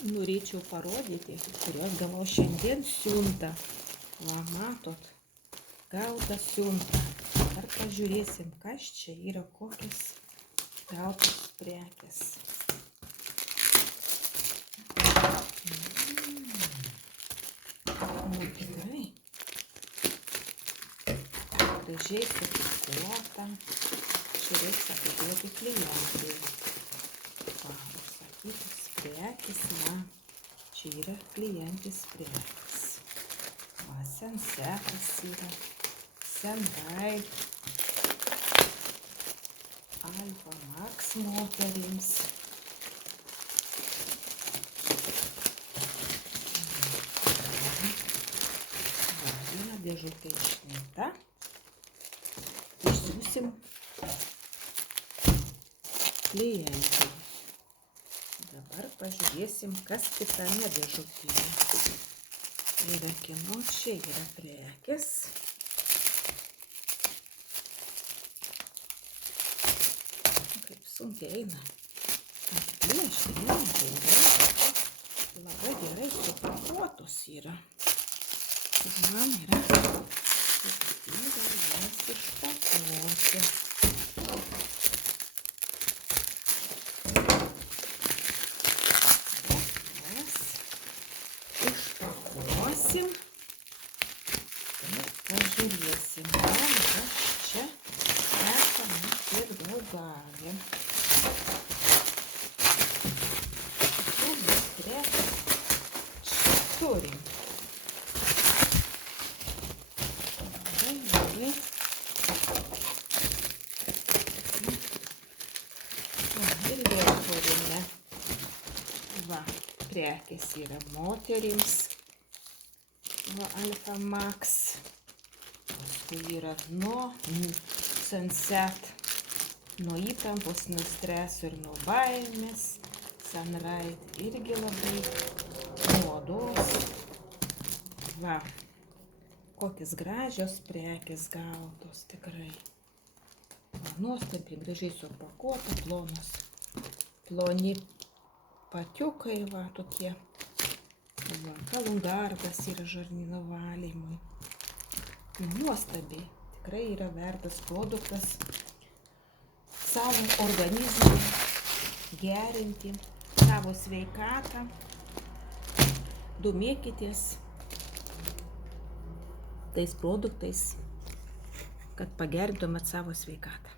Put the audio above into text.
Norėčiau parodyti, kurios gavau šiandien siuntą. Va, matot, gautą siuntą. Dabar pažiūrėsim, kas čia yra, kokios gautos prekės. Nu, gerai. Gražiai supakuota. Čia reiks atiduoti klientui. Va, užsakytos prekės, na, čia yra klientės prekės. Va, Sensetas yra, Sunrite, Alpha Max moterims. Va, viena dėžutė išminta. Išsiųsim klientui. Dabar pažiūrėsim, kas kitame dėžutėje. Yra kino, čia yra prekės. Kaip sunkiai eina. Atplėšti, labai gerai supakuotos yra. Ir man yra sudėtinga jas išpakuoti. Išpakuosim ir pažiūrėsim, kas čia esame ir gal gavę. Čia mes prekės čia turim. Gerai. Ir vėl turime. Va, prekės yra moterims. Va, Alpha Max. Paskui yra nuo Sunset. Nuo įtampos, nuo streso ir nuo baimės. Sunrite irgi labai nuo odos. Va, kokios gražios prekės gautos tikrai. Va, nuostabiai gražiai supakuota, ploni patiukai, va, tokie. Va, kalundardas yra žarnyno valymui. Nuostabiai, tikrai yra vertas produktas savo organizmui gerinti, savo sveikatą. Domėkitės tais produktais, kad pagerintumėt savo sveikatą.